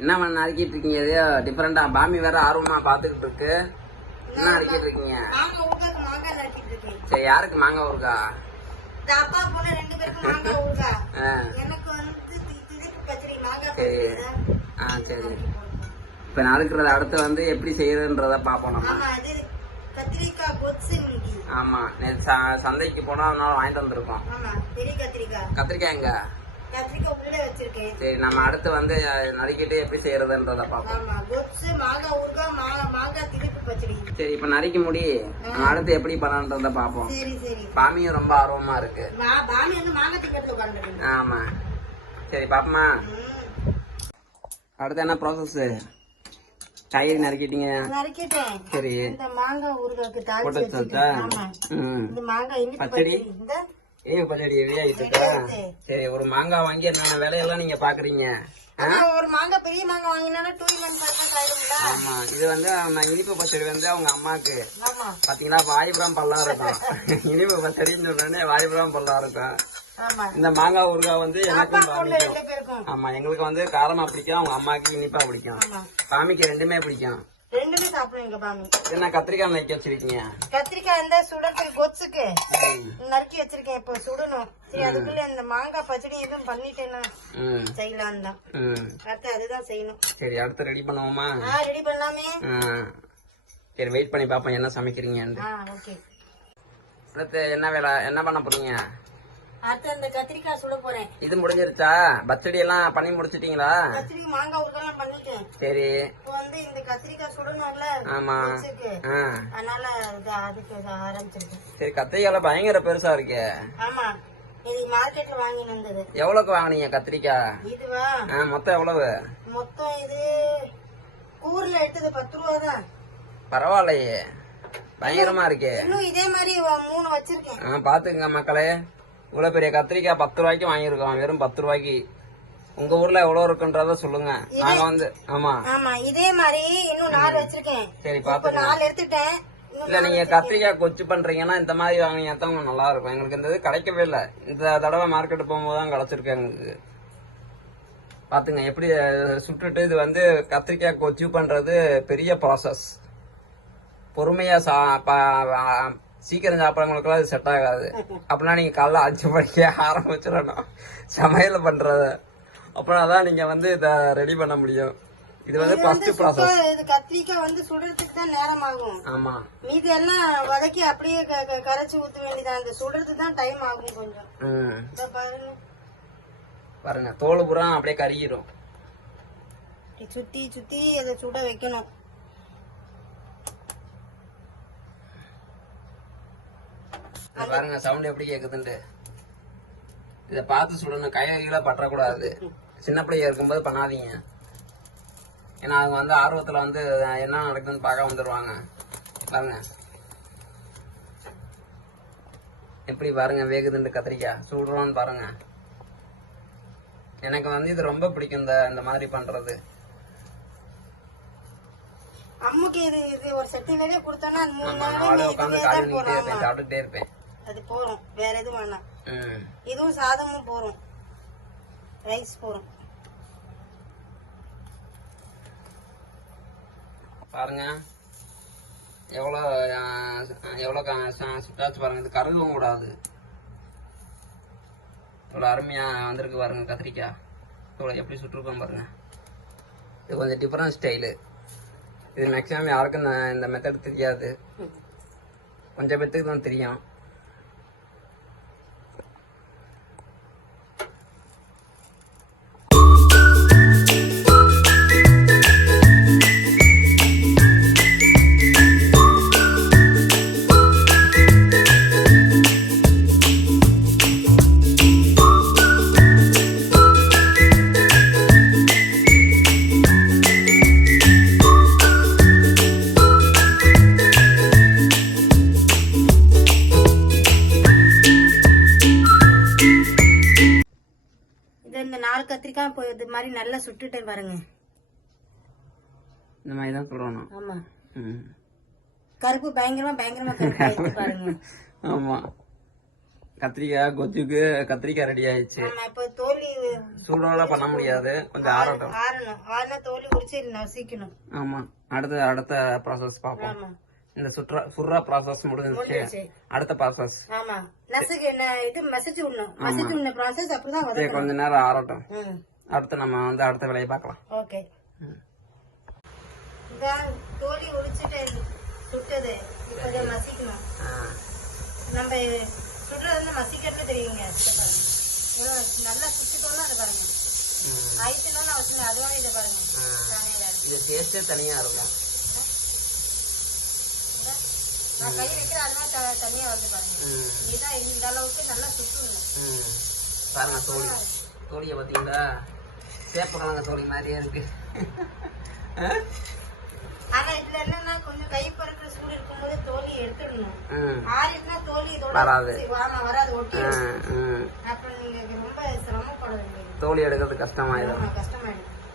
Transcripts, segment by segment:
என்ன நறுக்கிட்டு இருக்கீங்க? எதையோ டிஃபரெண்டா பாமி வேற ஆர்வமா பாத்துக்கிட்டு இருக்கு. என்ன நறுக்கிட்டு இருக்கீங்க? சரி, யாருக்கு மாங்காய் ஊருக்கா? சரி. சரி. இப்ப நறுக்குறத அடுத்து வந்து எப்படி செய்யறதுன்றத பாப்போம் நம்ம. ஆமா, நேற்று சந்தைக்கு போனா அதனால வாங்கிட்டு வந்திருக்கோம். கத்திரிக்காய் எங்க? சரி, நம்ம அடுத்து வந்து நறுக்கிட்டு எப்படி செய்யறதுன்றத பாப்போம். சரி, இப்ப நறுக்கி முடி, நம்ம அடுத்து எப்படி பண்ணன்றத பாப்போம். பாமியும் ரொம்ப ஆர்வமா இருக்கு. ஆமா, சரி பாப்போமா. அடுத்து என்ன ப்ராசஸ்? காய்கறி நறுக்கிட்டீங்க? சரி, பச்சடி பச்சடி சரி, ஒரு மாங்காய் வாங்கி என்னென்ன வேலையெல்லாம் நீங்க பாக்குறீங்க? ஒரு மாங்காய் பெரிய மாங்காய் வாங்கினா 2 months ஆமா, இது வந்து இனிப்பு பச்சடி வந்து அவங்க அம்மாக்கு பாத்தீங்கன்னா வாய்ப்புறம் பல்லா இருக்கும். இனிப்பு பச்சடின்னு சொன்னே வாய்ப்புறம் பல்லா இருக்கும். இந்த மாங்காய் ஊறுகாய் வந்து எனக்கும் பிடிக்கும். ஆமா, எங்களுக்கு வந்து காரமா பிடிக்கும், அவங்க அம்மாக்கு இனிப்பா பிடிக்கும். சாமிக்கு ரெண்டுமே பிடிக்கும். ரெண்டுமே சாப்பிடுவீங்க பாமி. என்ன கத்திரிக்காய் நறுக்கி வச்சிருக்கீங்க? கத்திரிக்காய் இந்த சுடத்துக்கு கொச்சுக்கு நறுக்கி வச்சிருக்கேன். இப்போ சுடணும். சரி, அதுக்குள்ள இந்த மாங்காய் பச்சடி எதுவும் பண்ணிட்டேன்னா செய்யலாம் தான். அடுத்து அதுதான் செய்யணும். சரி, அடுத்து ரெடி பண்ணுவோமா? ரெடி பண்ணலாமே. சரி, வெயிட் பண்ணி பாப்போம் என்ன சமைக்கிறீங்க. ஓகே. அடுத்து என்ன வேலை, என்ன பண்ண போறீங்க? அடுத்து இந்த கத்திரிக்காய் சுட போறேன். இது முடிஞ்சிருச்சா? பச்சடி எல்லாம் பண்ணி முடிச்சிட்டீங்களா? பச்சடி மாங்காய் ஊறுகாய் பண்ணிட்டேன். சரி, இப்போ வந்து இந்த கத்திரிக்காய் சுடணும்ல. ஆமா, அதனால அதுக்கு ஆரம்பிச்சிருக்கேன். சரி, கத்திரிக்காய் பயங்கர பெருசா இருக்கு. ஆமா, இது மார்க்கெட்ல வாங்கி வந்தது. எவ்வளவுக்கு வாங்கினீங்க கத்திரிக்காய்? இதுவா? மொத்தம் எவ்வளவு? மொத்தம் இது கூர்ல எடுத்தது 10 ரூபா தான். பரவாயில்லையே, பயங்கரமா இருக்கு. இன்னும் இதே மாதிரி 3 வச்சிருக்கேன். பாத்துக்கங்க மக்களே, இவ்வளவு பெரிய கத்திரிக்காய் 10 ரூபாய்க்கு வாங்கிருக்கோம். வெறும் 10 ரூபாய்க்கு. உங்க ஊர்ல எவ்வளவு இருக்குன்றத சொல்லுங்க. நாங்க வந்து ஆமா இதே மாதிரி இன்னும் 4 வச்சிருக்கேன். சரி, பாத்துக்கங்க. 4 எடுத்துட்டேன். இல்ல, நீங்க கத்திரிக்காய் கொச்சு பண்றீங்கன்னா இந்த மாதிரி வாங்கினா தான் நல்லா இருக்கும். எங்களுக்கு இந்த இது கிடைக்கவே இல்லை. இந்த தடவை மார்க்கெட் போகும்போதுதான் கிடைச்சிருக்கு எங்களுக்கு. பாத்துங்க எப்படி சுட்டுட்டு. இது வந்து கத்திரிக்காய் கொச்சு பண்றது பெரிய ப்ராசஸ். பொறுமையா சீக்கிரம் சாப்பிட்றவங்களுக்குலாம் அது செட் ஆகாது. அப்படின்னா நீங்க காலைல 5 மணிக்கு ஆரம்பிச்சிடணும் சமையல் பண்றத. அப்புறம் அதான் நீங்க வந்து இதை ரெடி பண்ண முடியும். இது வந்து ஃபர்ஸ்ட் ப்ராசஸ். இது கத்திரிக்காய் வந்து சுடுறதுக்கு தான் நேரம் ஆகும். ஆமா, மீதி எல்லாம் வதக்கி அப்படியே கரைச்சி ஊத்த வேண்டியதான். அந்த சுடுறதுக்கு தான் டைம் ஆகும் கொஞ்சம். பாருங்க, தோல் பூரா அப்படியே கருகிரும். சுத்தி சுத்தி அதை சுட வைக்கணும். பாருங்க சவுண்ட் எப்படி கேக்குதுன்ட்டு. இத பார்த்து சுடணும், கையில பற்றக்கூடாது. சின்ன பிள்ளைங்க இருக்கும்போது பண்ணாதீங்க. ஏன்னா அவங்க வந்து ஆர்வத்துல வந்து என்ன நடக்குதுன்னு பார்க்க வந்துருவாங்க. பாருங்க எப்படி பாருங்க வேகுதுன்னு கத்திரிக்காய் சுடுறோன்னு பாருங்க. எனக்கு வந்து இது ரொம்ப பிடிக்கும் இந்த மாதிரி பண்றது. அம்முக்கு இது ஒரு செட்டிலே கொடுத்தோம்னா 3 நாள் உட்காந்து காய் பண்ணிட்டே இருப்பேன், சாப்பிட்டுட்டே இருப்பேன். அது போறோம், வேற எதுவும் வேணாம். இதுவும் சாதமும் போறோம், ரைஸ் போறோம். பாருங்க எவ்வளவு சுட்டாச்சு பாருங்க. இது கருகவும் கூடாது. இவ்வளவு அருமையா வந்திருக்கு பாருங்க கத்திரிக்காய். இவ்வளவு எப்படி சுட்டுருக்கோம் பாருங்க. இது கொஞ்சம் டிஃபரெண்ட் ஸ்டைலு. இது மேக்சிமம் யாருக்கும் இந்த மெத்தட் தெரியாது. கொஞ்சம் பேத்துக்கு தான் தெரியும். இந்த 4 கத்திரிக்காய் போய் இது மாதிரி நல்லா சுட்டுட்டேன் பாருங்க. இந்த மாதிரி தான் சொல்லணும். ஆமா, கருப்பு பயங்கரமா கருப்பு பாருங்க. ஆமா, கத்திரிக்காய் கொத்துக்கு கத்திரிக்காய் ரெடி ஆயிடுச்சு. ஆமா இப்ப தோலி சூடோட பண்ண முடியாது, கொஞ்சம் ஆறட்டும். ஆறுனா தோலி உரிச்சு நசிக்கணும். ஆமா, அடுத்த ப்ராசஸ் பாப்போம். ஆமா, இந்த சுற்றா ப்ராசஸ் முடிஞ்சிருச்சு. அடுத்த ப்ராசஸ் ஆமா நசுக்கு இது மசிச்சு விடணும் ப்ராசஸ். அப்படிதான் கொஞ்ச நேரம் ஆறட்டும். அடுத்து நம்ம வந்து அடுத்த வேலையை பார்க்கலாம். ஓகே, தோலி உரிச்சுட்டு சுட்டது இப்ப மசிக்கணும். நம்ம சுடுறது மசிக்கிறது தெரியுங்க. நல்லா சுத்திட்டோம்னா அது பாருங்க, ஆயிடுச்சுன்னா வச்சுங்க. அதுவும் இதை பாருங்க, இது டேஸ்டே தனியா இருக்கும். நான் கை வைக்கிற அதெல்லாம் தனியா வந்து பாருங்க. இதுதான் இந்த அளவுக்கு நல்லா சுத்தணும். பாருங்க தோழிய பாத்தீங்களா, சேப்பறாங்க தோழி மாதிரியே இருக்கு. ஆனா இதுல என்னன்னா கொஞ்சம் கை பறக்கிற சூடு இருக்கும்போது தோலி எடுத்துடணும். ஆறிட்டுனா தோலி இதோட வராது, ஒட்டி. அப்புறம் நீங்க ரொம்ப சிரமப்படுவீங்க, தோலி எடுக்கிறது கஷ்டமாயிடும்.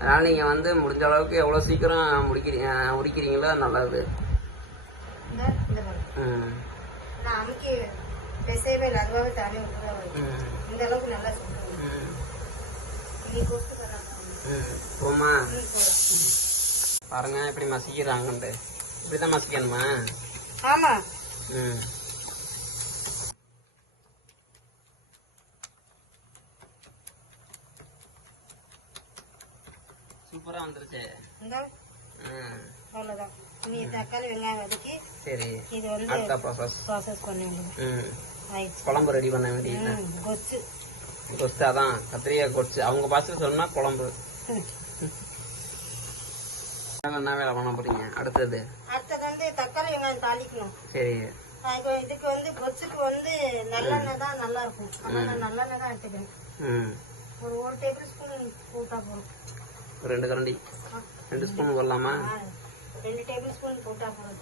அதனால நீங்க வந்து முடிஞ்ச அளவுக்கு எவ்வளவு சீக்கிரம் உரிக்கிறீங்களோ நல்லது. நான் அமுக்கி பேசவே இல்லை, அதுவாகவே தானே இந்த அளவுக்கு நல்லா சொல்லுங்க. போமா பாருங்க எப்படி மசிக்கிறாங்கன்ட்டு. இப்படிதான் மசிக்கணுமா? ஆமா. சூப்பரா வந்துருச்சு. அவ்வளவுதான். நீ தக்காளி வெங்காயம் வதக்கி சரி, இது வந்து அடுத்த ப்ராசஸ் பண்ண வேண்டியது. குழம்பு ரெடி பண்ண வேண்டியது. கொஸ்து அதான் கத்திரிக்காய் கொச்சு. அவங்க பார்த்து சொன்னா குழம்பு. என்ன வேலை பண்ண போறீங்க? அடுத்தது வந்து தக்காளி வெங்காயம் தாளிக்கணும். சரி, இதுக்கு வந்து கொச்சுக்கு வந்து நல்லெண்ணெய் தான் நல்லா இருக்கும். ஆனா நான் நல்லெண்ணெய் தான் எடுத்துக்கிறேன். ஒரு டேபிள் ஸ்பூன் போட்டா போதும். 2 கரண்டி 2 ஸ்பூன் போடலாமா? 2 டேபிள் ஸ்பூன் போட்டா போதும்.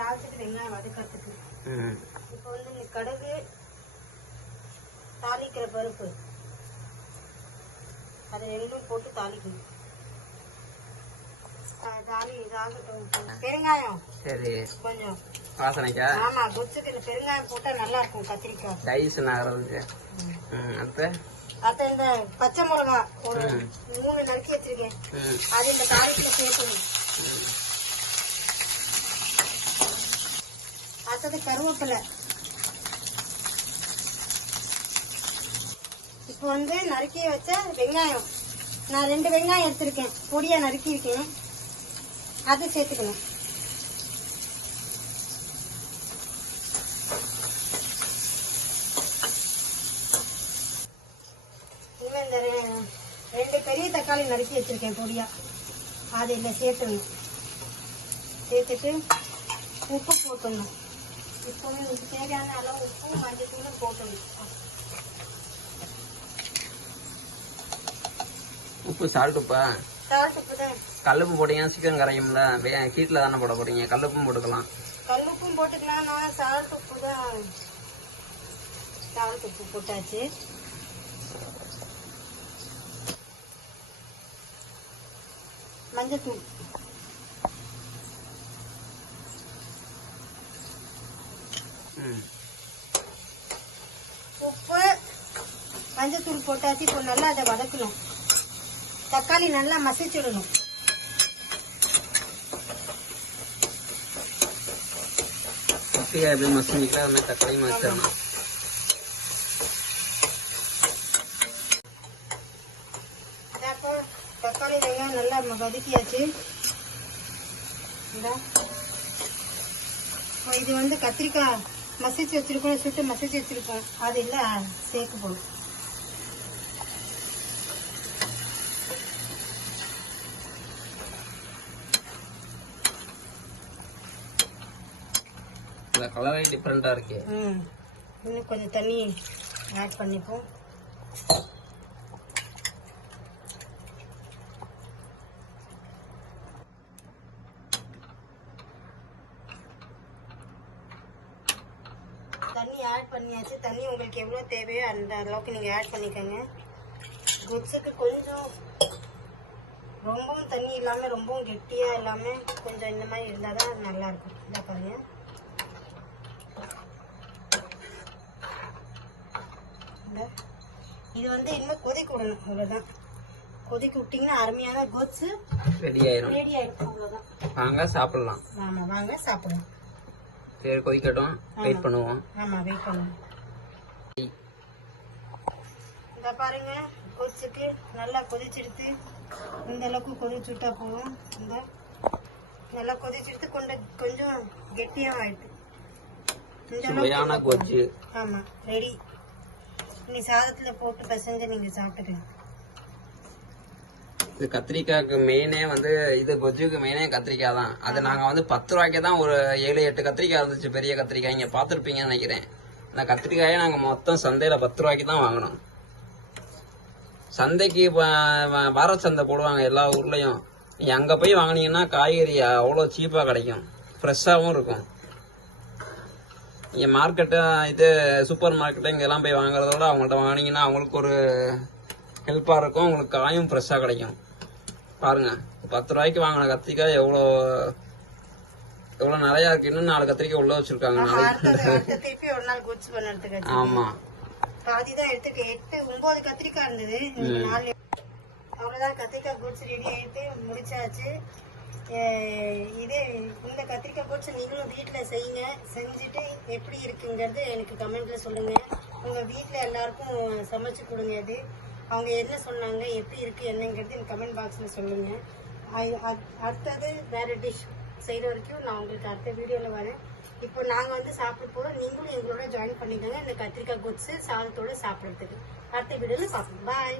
தாளிச்சுட்டு வெங்காயம் வதக்கிறதுக்கு. இப்போ வந்து இந்த கடுகு, தாளிக்கிற பருப்பு, அது 2 போட்டு தாளிக்கணும். பெருங்காயம் சரி, கொஞ்சம் வாசனைக்கா. ஆமா, கொச்சுக்கு இந்த பெருங்காயம் போட்டா நல்லா இருக்கும் கத்திரிக்காய் டைசன் ஆகிறதுக்கு. அடுத்து இந்த பச்சை மிளகா ஒரு 3 நறுக்கி வச்சிருக்கேன், அது இந்த தாளிக்க சேர்க்கணும். அடுத்தது கருவேப்பிலை. இப்ப வந்து நறுக்கி வச்ச வெங்காயம், நான் 2 வெங்காயம் எடுத்திருக்கேன், பொடியா நறுக்கி இருக்கேன், அது சேர்த்துக்கணும். இந்த 2 பெரிய தக்காளி நறுக்கி வச்சிருக்கேன் பொடியா, அது இல்ல சேர்த்துக்கணும். சேர்த்துட்டு உப்பு போட்டுடணும். இப்போ இதுக்கு தேவையான அளவு உப்பு, மஞ்சள் தூளும் போட்டுடணும். உப்பு சால்ட் உப்பா? சால்ட் உப்பு தான். கல்லுப்பு போட்டீங்கன்னா சிக்கன் கரையும்ல, ஹீட்ல தானே போட போறீங்க. கல்லுப்பும் போட்டுக்கலாம். கல்லுப்பும் போட்டுக்கலாம். நான் சால்ட் உப்பு தான். சால்ட் உப்பு போட்டாச்சு. மஞ்சத்தூள், உப்பு, மஞ்சத்தூள் போட்டாச்சு. இப்போ நல்லா அதை வதக்கணும். தக்காளி நல்லா மசிச்சிடணும். எப்படி மசிக்கலாம், அந்த தக்காளி மசிச்சிடணும். தக்காளி வெங்காயம் நல்லா வதக்கியாச்சு. இது வந்து கத்திரிக்காய் மசிச்சு வச்சிருக்கோம், சுட்டு மசிச்சு வச்சிருக்கோம், அது இல்ல சேர்க்க போகும். கலரே டிஃபரெண்டா இருக்கு. இன்னும் கொஞ்சம் தண்ணி ஆட் பண்ணிப்போம். தண்ணி ஆட் பண்ணியாச்சு. தண்ணி உங்களுக்கு எவ்வளவு தேவையோ அந்த அளவுக்கு நீங்க ஆட் பண்ணிக்கோங்க. கொச்சுக்கு கொஞ்சம் ரொம்பவும் தண்ணி இல்லாம ரொம்பவும் கெட்டியா இல்லாம கொஞ்சம் இந்த மாதிரி இருந்தாதான் நல்லா இருக்கும். இதை பாருங்க. இது வந்து இன்னும் கொதிக்க விடணும், அவ்வளவுதான். கொதிக்க விட்டீங்கன்னா அருமையான கோட்ஸ் ரெடி ஆயிரும். ரெடி ஆயிடும், அவ்வளவுதான். வாங்க சாப்பிடலாம். ஆமா, வாங்க சாப்பிடலாம். சரி, கொதிக்கட்டும், வெயிட் பண்ணுவோம். ஆமா, வெயிட் பண்ணுவோம். இந்த பாருங்க, கோட்ஸுக்கு நல்லா கொதிச்செடுத்து இந்த அளவுக்கு கொதிச்சு விட்டா போதும். இந்த நல்லா கொதிச்செடுத்து கொஞ்சம் கெட்டியா ஆயிடுது. இந்த சுவையான அளவுக்கு கோச்சு. ஆமா, ரெடி. நீ சாதத்துல போட்டு பசங்க நீங்க சாப்பிட்டுக்கலாம். இது கத்திரிக்காய்க்கு மெயினே வந்து இது கொஜ்ஜுக்கு மெயினே கத்திரிக்காய் தான். அது நாங்க வந்து 10 ரூபாய்க்கு தான் ஒரு 7-8 கத்திரிக்காய் இருந்துச்சு, பெரிய கத்திரிக்காய். இங்க பாத்துருப்பீங்கன்னு நினைக்கிறேன். இந்த கத்திரிக்காயை நாங்க மொத்தம் சந்தையில 10 ரூபாய்க்கு தான் வாங்கினோம். சந்தைக்கு வார சந்தை போடுவாங்க எல்லா ஊர்லயும். நீங்க அங்க போய் வாங்கினீங்கன்னா காய்கறி அவ்வளவு சீப்பா கிடைக்கும், ஃப்ரெஷ்ஷாவும் இருக்கும். நீங்க மார்க்கெட்டு இது சூப்பர் மார்க்கெட்டு இங்கெல்லாம் போய் வாங்குறத விட அவங்கள்ட்ட வாங்கினீங்கன்னா அவங்களுக்கு ஒரு ஹெல்ப்பா இருக்கும், உங்களுக்கு காயும் ஃப்ரெஷ்ஷா கிடைக்கும். பாருங்க, 10 ரூபாய்க்கு வாங்கின கத்திரிக்காய் எவ்வளவு நிறைய இருக்கு. இன்னும் 4 கத்திரிக்காய் உள்ள வச்சிருக்காங்க. திருப்பி ஒரு நாள் கோட்ஸ் பண்ணறதுக்கு. ஆமா, பாதிதான் எடுத்துட்டு 8-9 கத்திரிக்காய் இருந்தது. 4 அவ்வளவுதான். கத்திரிக்காய் கோட்ஸ் ரெடி ஆயிட்டு முடிச்சாச்சு. இது இந்த கத்திரிக்காய் கோட்ஸ் நீங்களும் வீட்டுல செய்யுங்க. செஞ்சுட்டு எப்படி இருக்குங்கிறது எனக்கு கமெண்ட்ல சொல்லுங்க. உங்க வீட்டுல எல்லாருக்கும் சமைச்சு கொடுங்க. இது அவங்க என்ன சொன்னாங்க, எப்படி இருக்கு என்னங்கிறது எனக்கு கமெண்ட் பாக்ஸ்ல சொல்லுங்க. அடுத்தது வேற டிஷ் செய்யற வரைக்கும் நான் உங்களுக்கு அடுத்த வீடியோல வரேன். இப்போ நாங்க வந்து சாப்பிட போறோம். நீங்களும் எங்களோட ஜாயின் பண்ணிக்கோங்க இந்த கத்திரிக்காய் கோட்ஸ் சாதத்தோட சாப்பிடறதுக்கு. அடுத்த வீடியோல பார்ப்போம். பாய்.